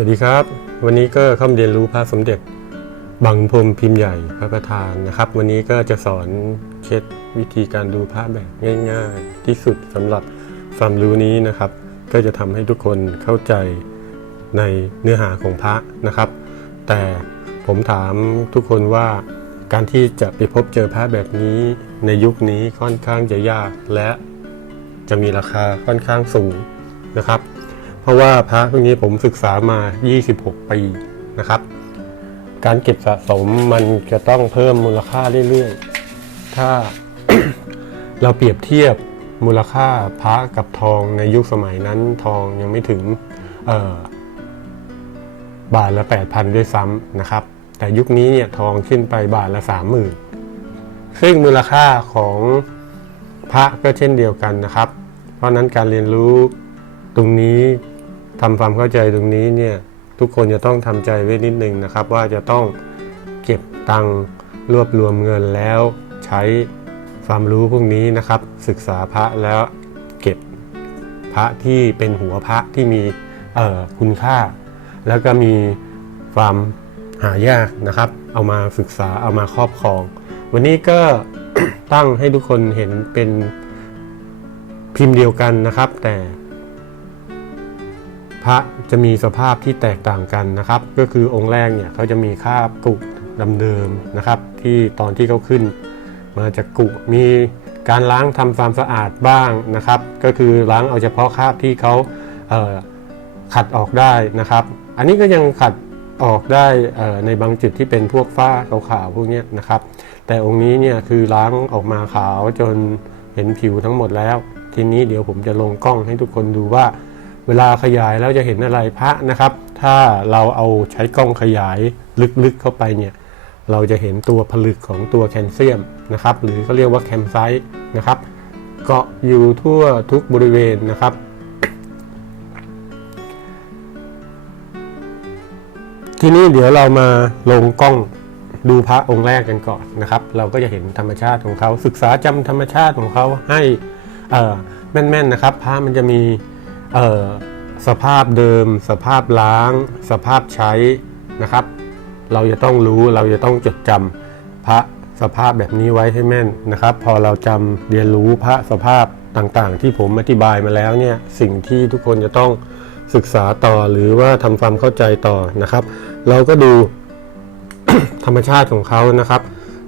วัสดีครับ วันนี้ก็เข้ามเรียนรู้พระสมเด็จบางพรมพิมพ์ใหญ่พระประธานนะครับ วันนี้ก็จะสอนเคล็ดวิธีการดูพระแบบง่าย ๆ ที่สุดสำหรับความรู้นี้นะครับ ก็จะทำให้ทุกคนเข้าใจในเนื้อหาของพระนะครับ แต่ผมถามทุกคนว่าการที่จะไปพบเจอพระแบบนี้ในยุคนี้ค่อนข้างจะยากและจะมีราคาค่อนข้างสูงนะครับ เพราะว่าพระพวกนี้ผมศึกษามา 26 ปีนะครับ การเก็บสะสมมันจะต้องเพิ่มมูลค่าเรื่อยๆ ถ้าเราเปรียบเทียบมูลค่าพระกับทองในยุคสมัยนั้นทองยังไม่ถึงบาทละ 8,000 ด้วยซ้ำนะครับ แต่ยุคนี้เนี่ยทองขึ้นไปบาทละ 30,000 ซึ่งมูลค่าของพระก็เช่นเดียวกันนะครับ เพราะนั้นการเรียนรู้ตรงนี้ ทำความเข้าใจตรงนี้เนี่ยทุกคนจะต้องทำใจไว้นิดนึงนะครับ ว่าจะต้องเก็บตังค์รวบรวมเงินแล้วใช้ความรู้พวกนี้นะครับ ศึกษาพระแล้วเก็บพระที่เป็นหัวพระที่มีคุณค่า แล้วก็มีความหายากนะครับ เอามาศึกษาเอามาครอบครอง วันนี้ก็ตั้งให้ทุกคนเห็นเป็นพิมพ์เดียวกันนะครับ แต่ พระจะมีสภาพที่แตกต่างกันนะครับ ก็คือองค์แรกเนี่ยเขาจะมีคราบกุดำเดิมนะครับ ที่ตอนที่เขาขึ้น มาจากกุมีการล้างทำความสะอาดบ้างนะครับ ก็คือล้างเอาเฉพาะคราบที่เขาเขัดออกได้นะครับ อันนี้ก็ยังขัดออกได้ในบางจุดที่เป็นพวกฝ้าขาวๆพวกนี้นะครับ แต่องค์นี้เนี่ยคือล้างออกมาขาวจนเห็นผิวทั้งหมดแล้ว ทีนี้เดี๋ยวผมจะลงกล้องให้ทุกคนดูว่า เวลาขยายแล้วจะเห็นอะไรพระนะครับ ถ้าเราเอาใช้กล้องขยายลึกๆเข้าไปเนี่ยเราจะเห็นตัวผลึกของตัวแคลเซียมนะครับ หรือเขาเรียกว่าแคมไซต์นะครับเกาะอยู่ทั่วทุกบริเวณนะครับ ทีนี้เดี๋ยวเรามาลงกล้องดูพระองค์แรกกันก่อนนะครับ เราก็จะเห็นธรรมชาติของเขาศึกษาจำธรรมชาติของเขาให้แม่นๆนะครับ พระมันจะมี เอ่อสภาพเดิม สภาพล้าง สภาพใช้นะครับ เราจะต้องรู้เราจะต้องจดจำพระสภาพแบบนี้ไว้ให้แม่นนะครับ พอเราจำเรียนรู้พระสภาพต่างๆ ที่ผมอธิบายมาแล้วเนี่ยสิ่งที่ทุกคนจะต้องศึกษาต่อหรือว่าทำความเข้าใจต่อนะครับ เราก็ดูธรรมชาติของเขานะครับ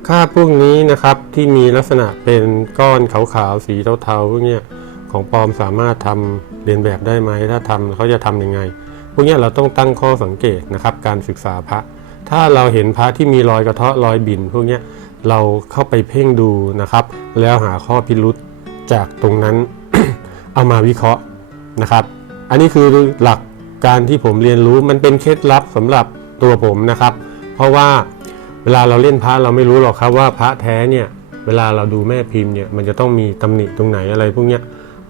ค่าพวกนี้นะครับที่มีลักษณะเป็นก้อนขาวๆสีเทาๆพวกเนี้ย ของปลอมสามารถทำเรียนแบบได้ไหมถ้าทำเขาจะทำยังไง พวกนี้เราต้องตั้งข้อสังเกตนะครับ การศึกษาพระ ถ้าเราเห็นพระที่มีรอยกระเทาะรอยบินพวกนี้เราเข้าไปเพ่งดูนะครับ แล้วหาข้อพิรุษจากตรงนั้นเอามาวิเคราะห์นะครับ อันนี้คือหลักการที่ผมเรียนรู้มันเป็นเคล็ดลับสำหรับตัวผมนะครับ เพราะว่าเวลาเราเล่นพระเราไม่รู้หรอกครับว่าพระแท้เนี่ยเวลาเราดูแม่พิมพ์เนี่ยมันจะต้องมีตำหนิตรงไหนอะไรพวกเนี้ย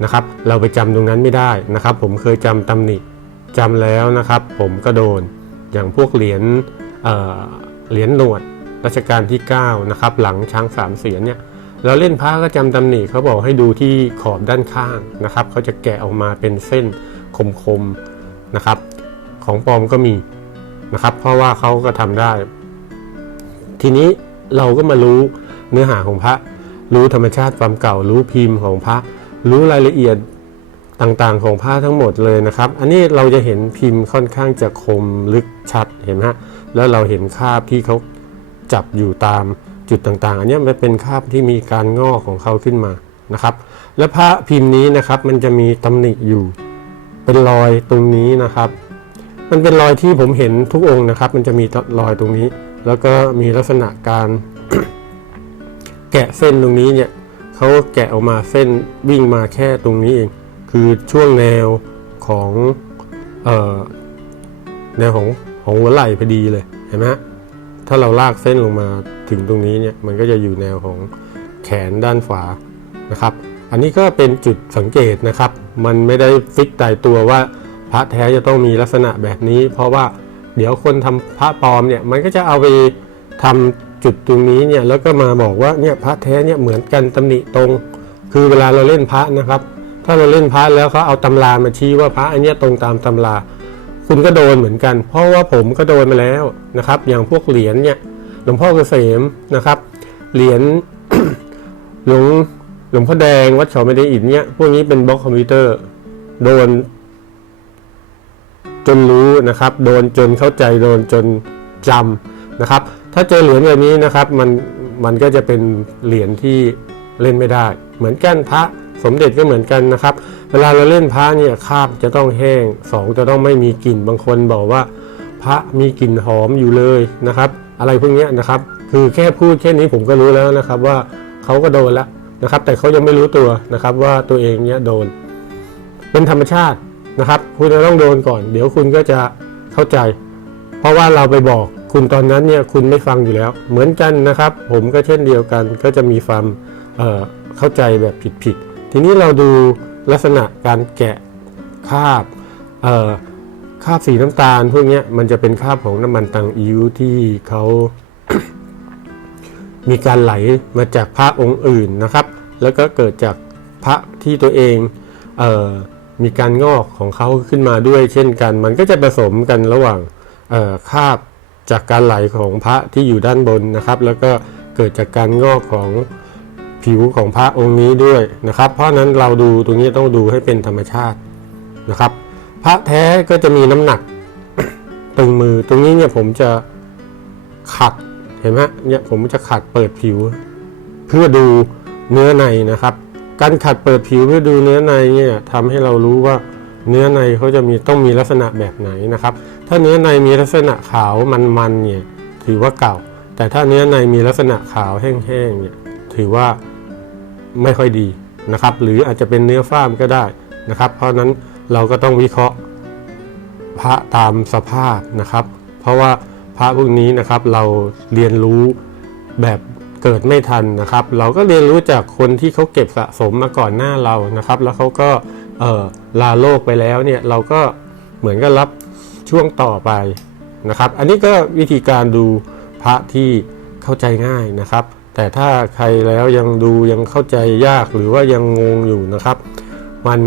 นะครับ เราไปจำตรงนั้นไม่ได้นะครับ ผมเคยจำตำหนิจำแล้วนะครับ ผมก็โดนอย่างพวกเหรียญเเหรียญหนวดรัชกาลที่9นะครับหลังช้างสามเสียนเนี่ยเราเล่นพระก็จำตำหนิเขาบอกให้ดูที่ขอบด้านข้างนะครับเขาจะแกะออกมาเป็นเส้นคมๆนะครับ ของปลอมก็มีนะครับ เพราะว่าเขาก็ทำได้ ทีนี้เราก็มารู้เนื้อหาของพระ รู้ธรรมชาติความเก่ารู้พิมพ์ของพระ รู้รายละเอียดต่างๆ ของพระทั้งหมดเลยนะครับ อันนี้เราจะเห็นพิมพ์ค่อนข้างจะคมลึกชัดเห็นไหมฮะแล้วเราเห็นคาบที่เขาจับอยู่ตามจุดต่างๆ อันนี้มันเป็นคาบที่มีการงอกของเขาขึ้นมานะครับ และพระพิมพ์นี้นะครับมันจะมีตำหนิอยู่ เป็นรอยตรงนี้นะครับ มันเป็นรอยที่ผมเห็นทุกองค์นะครับ มันจะมีรอยตรงนี้ แล้วก็มีลักษณะการแกะเส้นตรงนี้เนี่ย เขาแกะออกมาเส้นวิ่งมาแค่ตรงนี้เอง คือช่วงแนวของเอ่อแนวของของหัวไหล่พอดีเลยเห็นไหมฮะถ้าเราลากเส้นลงมาถึงตรงนี้เนี่ยมันก็จะอยู่แนวของแขนด้านขวานะครับ อันนี้ก็เป็นจุดสังเกตนะครับ มันไม่ได้ฟิกตายตัวว่าพระแท้จะต้องมีลักษณะแบบนี้ เพราะว่าเดี๋ยวคนทำพระปลอมเนี่ยมันก็จะเอาไปทำ จุดตรงนี้เนี่ยแล้วก็มาบอกว่าเนี่ยพระแท้เนี่ยเหมือนกันตำหนิตรง คือเวลาเราเล่นพระนะครับ ถ้าเราเล่นพระแล้วเขาเอาตำรามาชี้ว่าพระอันเนี้ยตรงตามตำราคคุณก็โดนเหมือนกัน เพราะว่าผมก็โดนมาแล้วนะครับ อย่างพวกเหรียญเนี่ยหลวงพ่อเกษมนะครับ เหรียญหลวงหลวงพ่อแดงวัดเขาไม่ได้อินเนี่ยพวกนี้เป็นบล็อกคอมพิวเตอร์โดน จนรู้นะครับ โดนจนเข้าใจโดนจนจำนะครับ ถ้าเจอเหรียญแบบนี้นะครับมันมันก็จะเป็นเหรียญที่เล่นไม่ได้ เหมือนกันพระสมเด็จก็เหมือนกันนะครับ เวลาเราเล่นพระเนี่ยคาบจะต้องแห้งสองจะต้องไม่มีกลิ่นบางคนบอกว่า พระมีกลิ่นหอมอยู่เลยนะครับ อะไรพวกนี้นะครับ คือแค่พูดแค่นี้ผมก็รู้แล้วนะครับว่าเขาก็โดนแล้วนะครับ แต่เขายังไม่รู้ตัวนะครับว่าตัวเองเนี้ยโดน เป็นธรรมชาตินะครับ คุณจะต้องโดนก่อน เดี๋ยวคุณก็จะเข้าใจ เพราะว่าเราไปบอก คุณตอนนั้นเนี่ยคุณไม่ฟังอยู่แล้ว เหมือนกันนะครับ ผมก็เช่นเดียวกันก็จะมีความเเข้าใจแบบผิดๆทีนี้เราดูลักษณะการแกะคาบคาบสีน้ำตาลพวกนี้มันจะเป็นคาบของน้ำมันตังอิ้วที่เขามีการไหลมาจากพระองค์อื่นนะครับ แล้วก็เกิดจากพระที่ตัวเองเออมีการงอกของเขาขึ้นมาด้วยเช่นกัน มันก็จะผสมกันระหว่างคาบ จากการไหลของพระที่อยู่ด้านบนนะครับ แล้วก็เกิดจากการงอกของผิวของพระองค์นี้ด้วยนะครับ เพราะนั้นเราดูตรงนี้ต้องดูให้เป็นธรรมชาตินะครับ พระแท้ก็จะมีน้ำหนักตึงมือตรงนี้เนี่ยผมจะขัดเห็นไหมเนี่ยผมจะขัดเปิดผิว เพื่อดูเนื้อในนะครับ การขัดเปิดผิวเพื่อดูเนื้อในเนี่ยทำให้เรารู้ว่า เนื้อในเขาจะมีต้องมีลักษณะแบบไหนนะครับ ถ้าเนื้อในมีลักษณะขาวมันๆเนี่ยถือว่าเก่า แต่ถ้าเนื้อในมีลักษณะขาวแห้งๆเนี่ยถือว่าไม่ค่อยดีนะครับ หรืออาจจะเป็นเนื้อฝ้ามก็ได้นะครับ เพราะนั้นเราก็ต้องวิเคราะห์พระตามสภาพนะครับ เพราะว่าพระพวกนี้นะครับเราเรียนรู้แบบเกิดไม่ทันนะครับ เราก็เรียนรู้จากคนที่เขาเก็บสะสมมาก่อนหน้าเรานะครับ แล้วเขาก็ ลาโลกไปแล้วเนี่ยเราก็เหมือนกับรับช่วงต่อไปนะครับ อันนี้ก็วิธีการดูพระที่เข้าใจง่ายนะครับ แต่ถ้าใครแล้วยังดูยังเข้าใจยากหรือว่ายังงงอยู่นะครับ มัน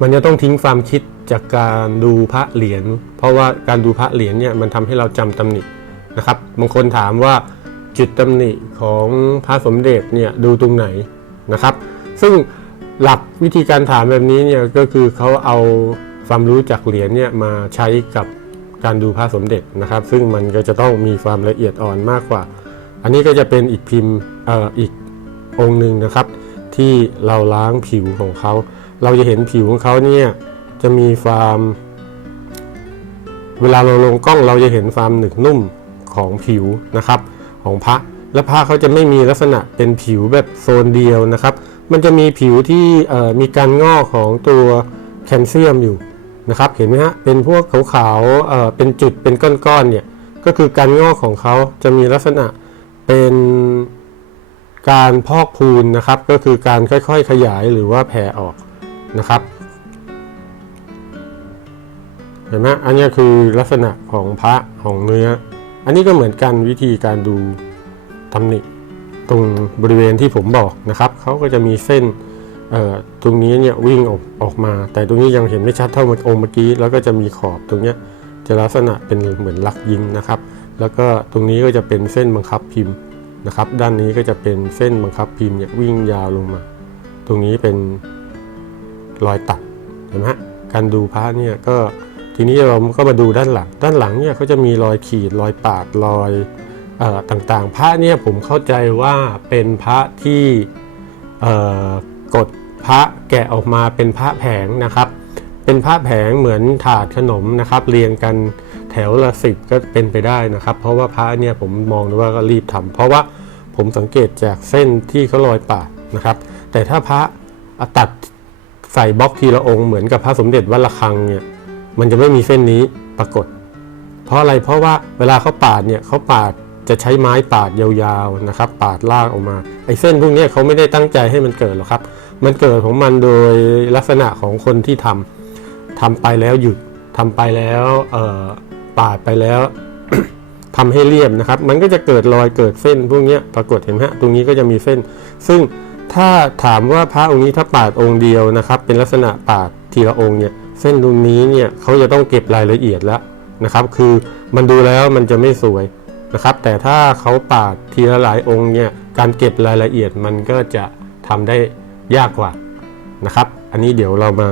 มันจะต้องทิ้งความคิดจากการดูพระเหรียญเพราะว่าการดูพระเหรียญเนี่ยมันทำให้เราจำตำหนินะครับบางคนถามว่าจุดตำหนิของพระสมเด็จเนี่ยดูตรงไหนนะครับ ซึ่ง หลักวิธีการถามแบบนี้เนี่ยก็คือเขาเอาความรู้จากเหรียญเนี่ยมาใช้กับการดูพระสมเด็จนะครับ ซึ่งมันก็จะต้องมีความละเอียดอ่อนมากกว่า อันนี้ก็จะเป็นอีกพิมพ์อ่ออีกองค์หนึ่งนะครับ ที่เราล้างผิวของเขา เราจะเห็นผิวของเขาเนี่ยจะมีความเวลาเราลงกล้องเราจะเห็นความหนึบนุ่มของผิวนะครับ ของพระและพระเขาจะไม่มีลักษณะเป็นผิวแบบโซนเดียวนะครับ มันจะมีผิวที่มีการงอกของตัวแคลเซียมอยู่นะครับเห็นไหมฮะเป็นพวกขาวๆเเป็นจุดเป็นก้อนๆเนี่ยก็คือการงอกของเขาจะมีลักษณะเป็นการพอกพูนนะครับ ก็คือการค่อยๆขยายหรือว่าแผ่ออกนะครับเห็นไหมอันนี้คือลักษณะของพระของเนื้อ อันนี้ก็เหมือนกันวิธีการดูตำหนิ ตรงบริเวณที่ผมบอกนะครับเขาก็จะมีเส้นตรงนี้เนี่ยวิ่งออกออกมา แต่ตรงนี้ยังเห็นไม่ชัดเท่าองค์เมื่อกี้ แล้วก็จะมีขอบตรงนี้จะลักษณะเป็นเหมือนลักยิงนะครับ แล้วก็ตรงนี้ก็จะเป็นเส้นบังคับพิมพ์นะครับ ด้านนี้ก็จะเป็นเส้นบังคับพิมพ์เนี่ยวิ่งยาวลงมา ตรงนี้เป็นรอยตัดเห็นไหมการดูพระเนี่ยก็ทีนี้เราก็มาดูด้านหลัง ด้านหลังเนี่ยเขาจะมีรอยขีดรอยปาดรอย ต่างๆ พระเนี่ยผมเข้าใจว่าเป็นพระที่กดพระแกะออกมาเป็นพระแผงนะครับ เป็นพระแผงเหมือนถาดขนมนะครับ เรียงกันแถวละสิบก็เป็นไปได้นะครับ เพราะว่าพระเนี่ยผมมองดูว่าก็รีบทำเพราะว่าผมสังเกตจากเส้นที่เขาลอยปาดนะครับ แต่ถ้าพระตัดใส่บล็อกทีละองค์เหมือนกับพระสมเด็จวัดระฆังเนี่ยมันจะไม่มีเส้นนี้ปรากฏ เพราะอะไรเพราะว่าเวลาเขาปาดเนี่ยเขาปาด จะใช้ไม้ปาดยาวๆนะครับ ปาดลากออกมา ไอ้เส้นพวกนี้เขาไม่ได้ตั้งใจให้มันเกิดหรอกครับ มันเกิดของมันโดยลักษณะของคนที่ทำทำไปแล้วหยุดทำไปแล้วเอ่อปาดไปแล้วทำให้เรียบนะครับ มันก็จะเกิดรอยเกิดเส้นพวกนี้ปรากฏเห็นไหมฮะตรงนี้ก็จะมีเส้น ซึ่งถ้าถามว่าพระองค์นี้ถ้าปาดองค์เดียวนะครับ เป็นลักษณะปาดทีละองค์เนี่ยเส้นตรงนี้เนี่ยเขาจะต้องเก็บรายละเอียดแล้วนะครับ คือมันดูแล้วมันจะไม่สวย นะครับ แต่ถ้าเขาปาดทีละหลายองค์เนี่ยการเก็บรายละเอียดมันก็จะทำได้ยากกว่านะครับ อันนี้เดี๋ยวเรามา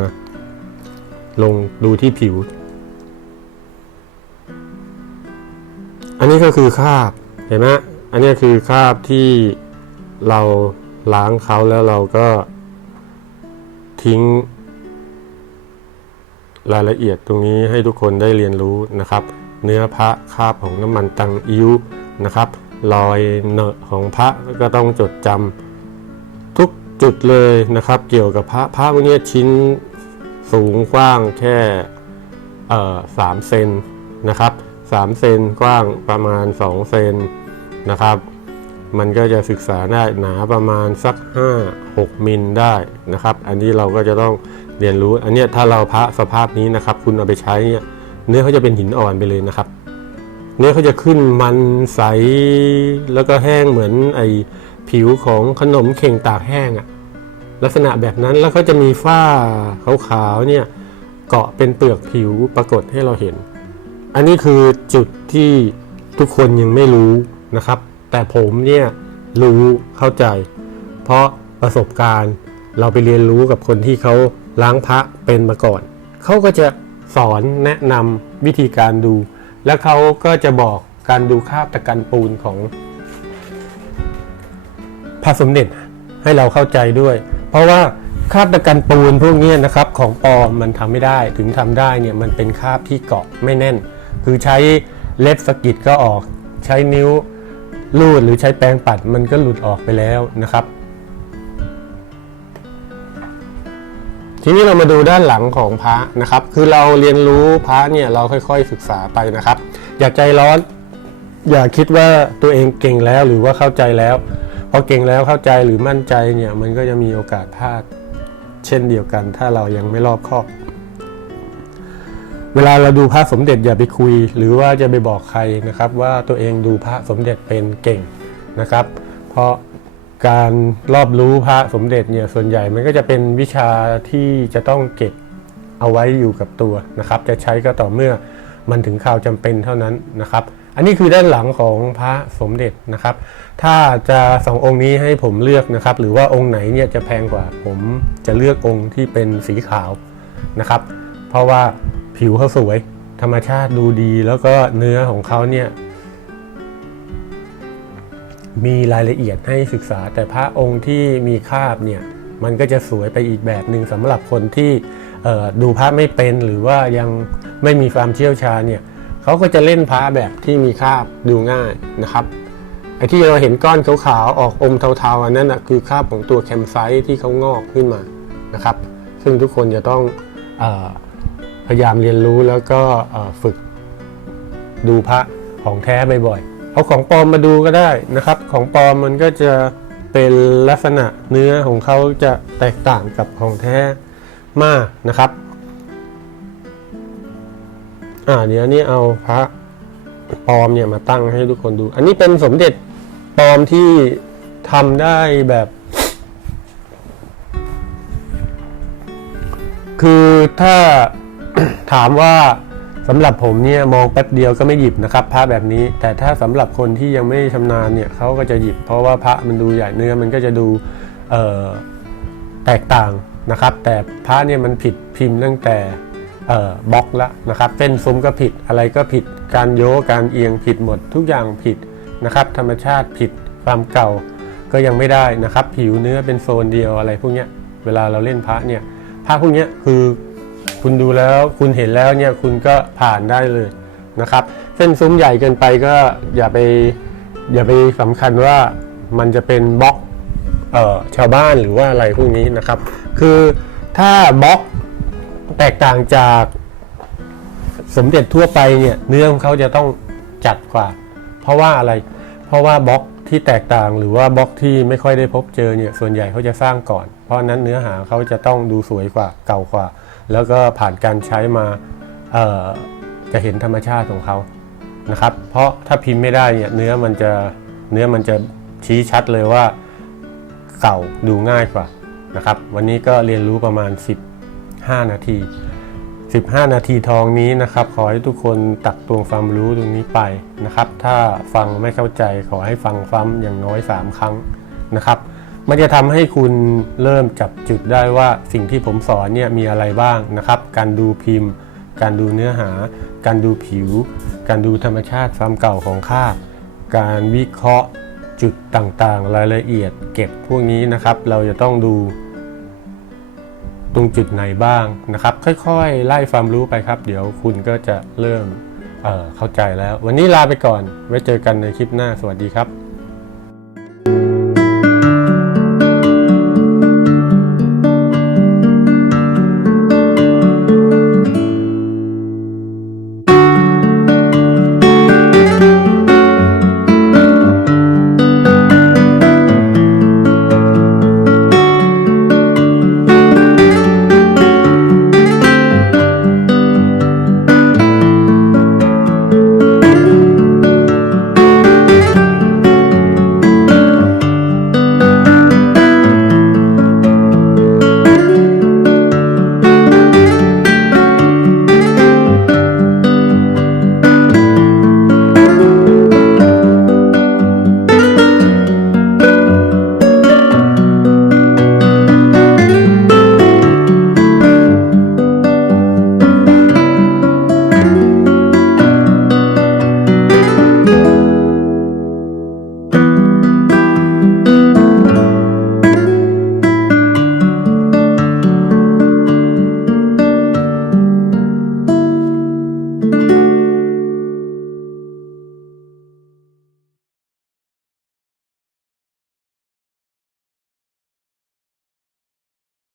ลงดูที่ผิว อันนี้ก็คือคราบเห็นไหมอันนี้คือคราบที่เราล้างเขาแล้วเราก็ทิ้ง รายละเอียดตรงนี้ให้ทุกคนได้เรียนรู้นะครับ เนื้อพระคาบของน้ำมันตังอิ้วนะครับรอยเนอะของพระก็ต้องจดจำทุกจุดเลยนะครับ เกี่ยวกับพระพระพวกนี้ชิ้นสูงกว้างแค่เอ่อสามเซนนะครับสามเซนกว้างประมาณ2เซนนะครับ มันก็จะศึกษาได้หนาประมาณสัก 5-6 มิลได้นะครับ อันนี้เราก็จะต้องเรียนรู้อันนี้ถ้าเราพระสภาพนี้นะครับ คุณเอาไปใช้เนี่ย เนื้อเขาจะเป็นหินอ่อนไปเลยนะครับ เนื้อเขาจะขึ้นมันใสแล้วก็แห้งเหมือนไอผิวของขนมเข่งตากแห้งอะลักษณะแบบนั้นแล้วก็จะมีฝ้าขาวๆเนี่ยเกาะเป็นเปลือกผิวปรากฏให้เราเห็น อันนี้คือจุดที่ทุกคนยังไม่รู้นะครับ แต่ผมเนี่ยรู้เข้าใจ เพราะประสบการณ์เราไปเรียนรู้กับคนที่เขาล้างพระเป็นมาก่อน เขาก็จะ สอนแนะนำวิธีการดู แล้วเขาก็จะบอกการดูคาบตะกันปูนของพระสมเด็จให้เราเข้าใจด้วย เพราะว่าคาบตะกันปูนพวกนี้นะครับของปอมมันทำไม่ได้ถึงทำได้เนี่ยมันเป็นคาบที่เกาะไม่แน่น คือใช้เล็บสกิดก็ออก ใช้นิ้วลูดหรือใช้แปรงปัดมันก็หลุดออกไปแล้วนะครับ ทีนี้เรามาดูด้านหลังของพระนะครับ คือเราเรียนรู้พระเนี่ยเราค่อย ๆ ศึกษาไปนะครับ อย่าใจร้อน อย่าคิดว่าตัวเองเก่งแล้วหรือว่าเข้าใจแล้วพอเก่งแล้วเข้าใจหรือมั่นใจเนี่ยมันก็จะมีโอกาสพลาดเช่นเดียวกัน ถ้าเรายังไม่รอบคอบ เวลาเราดูพระสมเด็จอย่าไปคุย หรือว่าจะไปบอกใครนะครับ ว่าตัวเองดูพระสมเด็จเป็นเก่งนะครับ เพราะ การรอบรู้พระสมเด็จเนี่ยส่วนใหญ่มันก็จะเป็นวิชาที่จะต้องเก็บเอาไว้อยู่กับตัวนะครับ จะใช้ก็ต่อเมื่อมันถึงข่าวจำเป็นเท่านั้นนะครับ อันนี้คือด้านหลังของพระสมเด็จนะครับ ถ้าจะสององค์นี้ให้ผมเลือกนะครับ หรือว่าองค์ไหนเนี่ยจะแพงกว่าผมจะเลือกองค์ที่เป็นสีขาวนะครับ เพราะว่าผิวเขาสวยธรรมชาติดูดีแล้วก็เนื้อของเขาเนี่ย มีรายละเอียดให้ศึกษา แต่พระองค์ที่มีคาบเนี่ยมันก็จะสวยไปอีกแบบหนึ่งสำหรับคนที่ดูพระไม่เป็นหรือว่ายังไม่มีความเชี่ยวชาญเนี่ยเขาก็จะเล่นพระแบบที่มีคาบดูง่ายนะครับไอ้ที่เราเห็นก้อนขาวๆออกอมเทาๆอันนั้นนะคือคาบของตัวแคมไซต์ที่เขางอกขึ้นมานะครับ ซึ่งทุกคนจะต้องอพยายามเรียนรู้แล้วก็ฝึกดูพระของแท้บ่อยๆ เอาของปลอมมาดูก็ได้นะครับ ของปลอมมันก็จะเป็นลักษณะเนื้อของเขาจะแตกต่างกับของแท้มากนะครับ อ่าเดี๋ยวนี้เอาพระปลอมเนี่ยมาตั้งให้ทุกคนดู อันนี้เป็นสมเด็จปลอมที่ทำได้แบบ คือถ้าถามว่า สำหรับผมเนี่ยมองแป๊บเดียวก็ไม่หยิบนะครับพระแบบนี้ แต่ถ้าสำหรับคนที่ยังไม่ชำนาญเนี่ยเขาก็จะหยิบ เพราะว่าพระมันดูใหญ่เนื้อมันก็จะดูแตกต่างนะครับ แต่พระเนี่ยมันผิดพิมพ์ตั้งแต่บล็อกละนะครับเส้นซุ้มก็ผิดอะไรก็ผิดการโยกการเอียงผิดหมดทุกอย่างผิดนะครับธรรมชาติผิดความเก่าก็ยังไม่ได้นะครับ ผิวเนื้อเป็นโซนเดียวอะไรพวกเนี้ยเวลาเราเล่นพระเนี่ยพระพวกเนี้ยคือ คุณดูแล้วคุณเห็นแล้วเนี่ยคุณก็ผ่านได้เลยนะครับ เส้นซุ้มใหญ่เกินไปก็อย่าไปอย่าไปสำคัญว่ามันจะเป็นบล็อกเอ่อชาวบ้านหรือว่าอะไรพวกนี้นะครับ คือถ้าบล็อกแตกต่างจากสมเด็จทั่วไปเนี่ยเนื้อของเขาจะต้องจัดกว่า เพราะว่าอะไร เพราะว่าบล็อกที่แตกต่างหรือว่าบล็อกที่ไม่ค่อยได้พบเจอเนี่ยส่วนใหญ่เขาจะสร้างก่อน เพราะฉะนั้นเนื้อหาเขาจะต้องดูสวยกว่าเก่ากว่า แล้วก็ผ่านการใช้มาจะเห็นธรรมชาติของเขานะครับ เพราะถ้าพิมพ์ไม่ได้เนี่ยเนื้อมันจะเนื้อมันจะชี้ชัดเลยว่าเก่าดูง่ายกว่านะครับ วันนี้ก็เรียนรู้ประมาณ 15 นาที 15 นาทีทองนี้นะครับ ขอให้ทุกคนตักตวงความรู้ตรงนี้ไปนะครับ ถ้าฟังไม่เข้าใจขอให้ฟังซ้ำอย่างน้อย 3 ครั้งนะครับ มันจะทำให้คุณเริ่มจับจุดได้ว่าสิ่งที่ผมสอนเนี่ยมีอะไรบ้างนะครับ การดูพิมพ์ การดูเนื้อหา การดูผิว การดูธรรมชาติความเก่าของคาบการวิเคราะห์จุดต่างๆ รายละเอียดเก็บพวกนี้นะครับ เราจะต้องดู ตรงจุดไหนบ้างนะครับ ค่อยๆ ไล่ความรู้ไปครับ เดี๋ยวคุณก็จะเริ่มเเข้าใจแล้ว วันนี้ลาไปก่อน ไว้เจอกันในคลิปหน้าสวัสดีครับ